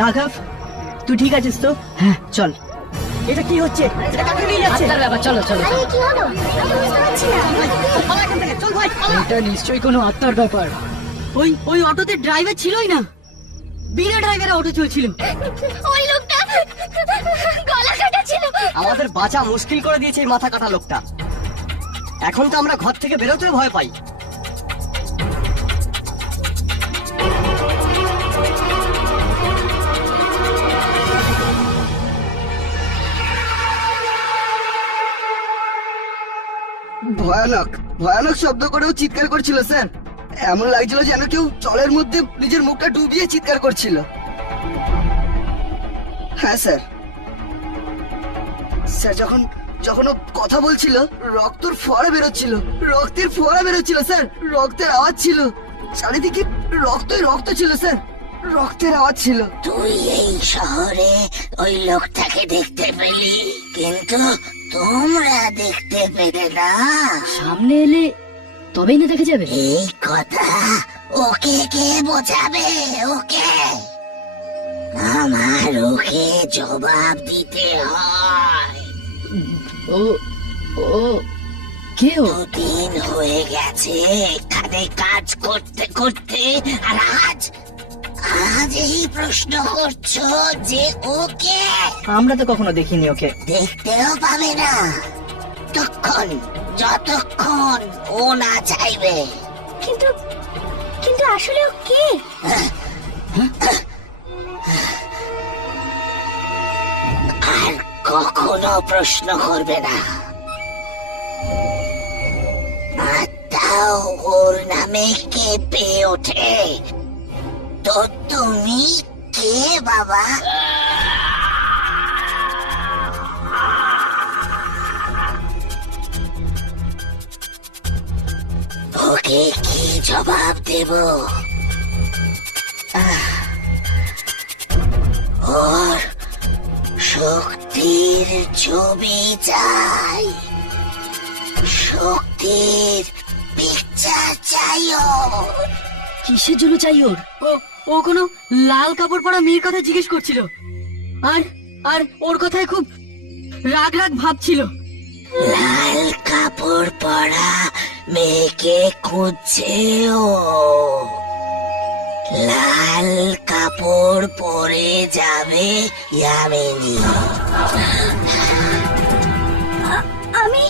রাঘব তুই ঠিক আছিস তো? হ্যাঁ। চল। এটা কি হচ্ছে? এটা কাকে নিয়ে যাচ্ছে? আত্মার ব্যাপার চলো চলো চলো। আরে কি হলো? আমি বুঝতে পারছি না। পালা এখান থেকে, চল ভাই, এটা নিশ্চয়ই কোনো আত্মার ব্যাপার। ওই ওই অটোতে ড্রাইভার ছিলই না? বিনা ড্রাইভারে অটো চলছিল। ওই লোকটা গলা কাটা ছিল আমাদের বাঁচা মুশকিল করে দিয়েছে এই মাথা কাটা লোকটা। এখন তো আমরা ঘর থেকে বেরোতেও ভয় পাই। ভয়ানক ভয়ানক শব্দ করেও চিৎকার করছিল, স্যার। এমন লাগছিল যেন কেউ জলের মধ্যে নিজের মুখটা ডুবিয়ে চিৎকার করছিল। হ্যাঁ স্যার। স্যার, যখন যখন ও কথা বলছিল, রক্তর ফোয়ারা বেরোচ্ছিল। রক্তের ফোয়ারা বেরোচ্ছিল, স্যার। রক্তের আওয়াজ ছিল। চারিদিকে রক্তই রক্ত ছিল, স্যার। রক্তের আওয়াজ ছিল। তুই এই শহরে ওই লোকটাকে দেখতে পেলি কিন্তু তোমরা দেখতে পেলে না। সামনে এলে তবেই না দেখা যাবে। এই কথা ওকে কে বোঝাবে? ওকে? আমার ওকে জবাব দিতে হয়। ও ও কে ও? দুদিন হয়ে গেছে এখানে কাজ করতে করতে আর আজ আজ এই প্রশ্ন করছ যে ওকে? আমরা তো কখনো দেখিনি ওকে। দেখতেও পাবে না। তখন যতক্ষণ ও না চাইবে। কিন্তু কিন্তু আসলে ও কে? আর কখনো প্রশ্ন করবে না। আত্মাও ওর নামে কেঁপে ওঠে? তো তুমি কে বাবা? ওকে কি জবাব দেব? ওর শক্তির ছবি চাই। শক্তির পিকচার চাই ওর। কিসের জন্য চাই ওর? ও ও কোনো লাল কাপড় পরা মেয়ের কথা জিজ্ঞেস করছিল। আর আর ওর কথায় খুব রাগ রাগ ভাবছিল লাল কাপড় পরা মেয়েকে খুঁজছে ও লাল কাপড় পরে যাবে ইয়ামিনী। আমি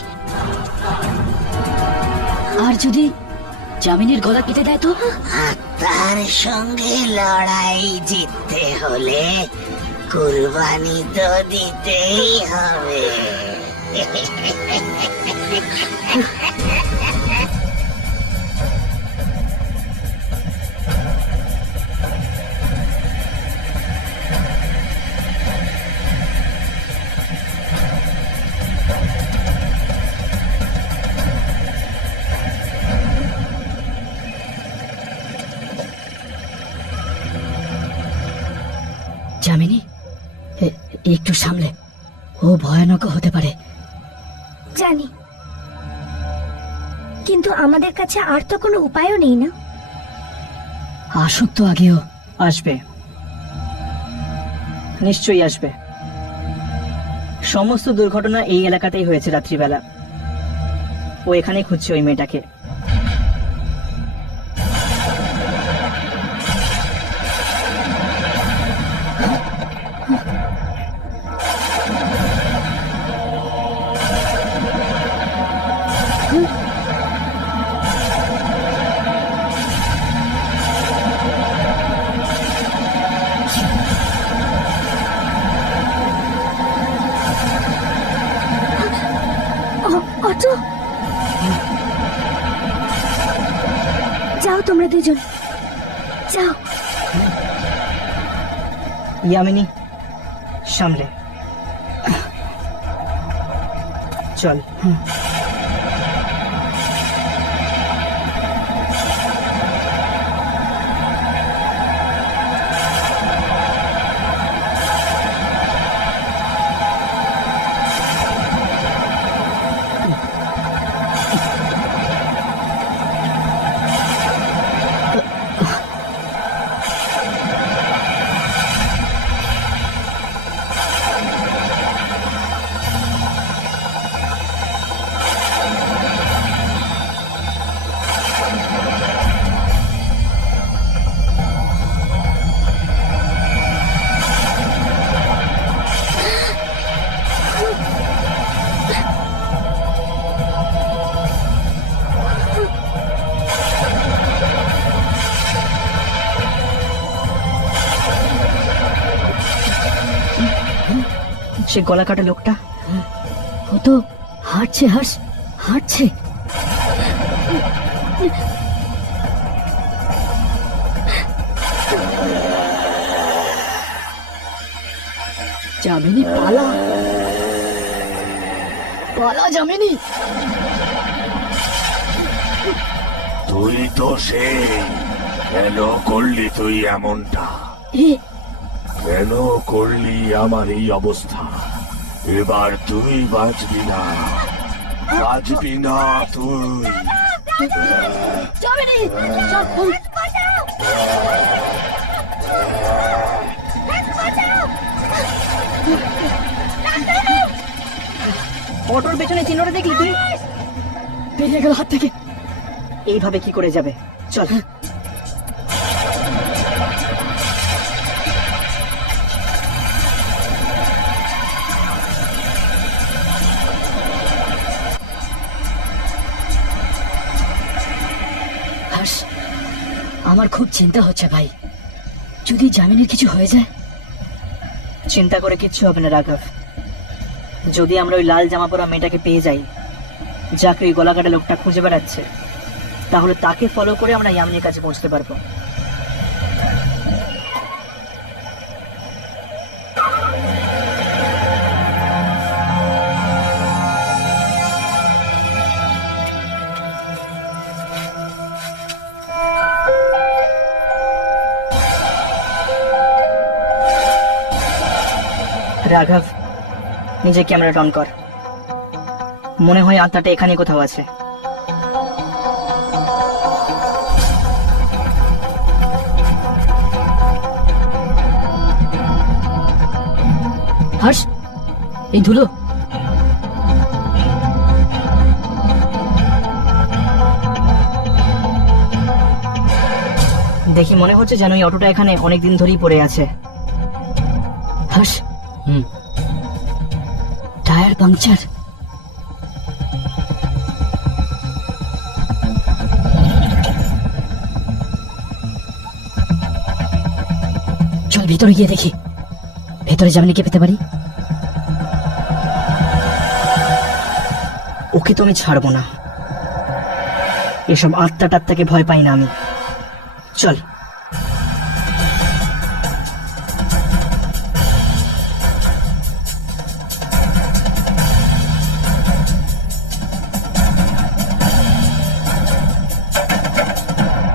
আর যদি জামিনের গলা কেটে দেয় তো? আত্মার সঙ্গে লড়াই জিততে হলে কুরবানি তো দিতেই হবে। জামিনী এ- একটু সামলে। ও ভয়ানক হতে পারে। জানি। কিন্তু আমাদের কাছে আর তো কোনো উপায়ও নেই না। আসুক তো আগেও। আসবে। নিশ্চয়ই আসবে। সমস্ত দুর্ঘটনা এই এলাকাতেই হয়েছে রাত্রিবেলা। ও এখানে খুঁজছে ওই মেয়েটাকে। অটো। যাও তোমরা দুজন। যাও। ইয়ামিনী সামলে। চল। সে গলা কাটা লোকটা। ও তো হাঁটছে হাস হাঁটছে। যামিনী পালা। পালা যামিনী। তুই তো সে কেন করলি তুই এমনটা। কেন করলি আমার এই অবস্থা? এবার তুই বাঁচবি না। বাঁচবি না তুই। অটোর পেছনে চিহ্নটা দেখলি তুই? বেরিয়ে গেল হাত থেকে। এইভাবে কি করে যাবে? চল। হাস আমার খুব চিন্তা হচ্ছে ভাই। যদি জামিনের কিছু হয়ে যায়? চিন্তা করে কিচ্ছু হবে না, রাঘব। যদি আমরা ওই লাল জামা পরা মেয়েটাকে পেয়ে যাই, যাকে ওই গলাকাটা লোকটা খুঁজে বেড়াচ্ছে, তাহলে তাকে ফলো করে আমরা ইয়ামিনের কাছে পৌঁছতে পারব। রাঘব নিজে ক্যামেরা অন কর। মনে হয় আত্মাটা এখানে কোথাও আছে। হর্ষ, এই ধুলো। দেখি মনে হচ্ছে যেন এই অটোটা এখানে অনেকদিন ধরেই পড়ে আছে। টায়ার পাংচার চল ভিতরে গিয়ে দেখি। ভেতরে জামিনীকে পেতে পারি? ওকে তো আমি ছাড়বো না। এসব আত্মা টাত্মাকে ভয় পাই না আমি। চল।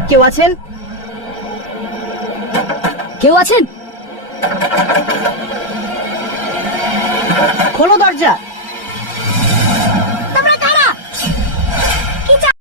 কেউ আছেন? কেউ আছেন? খোলো দরজা।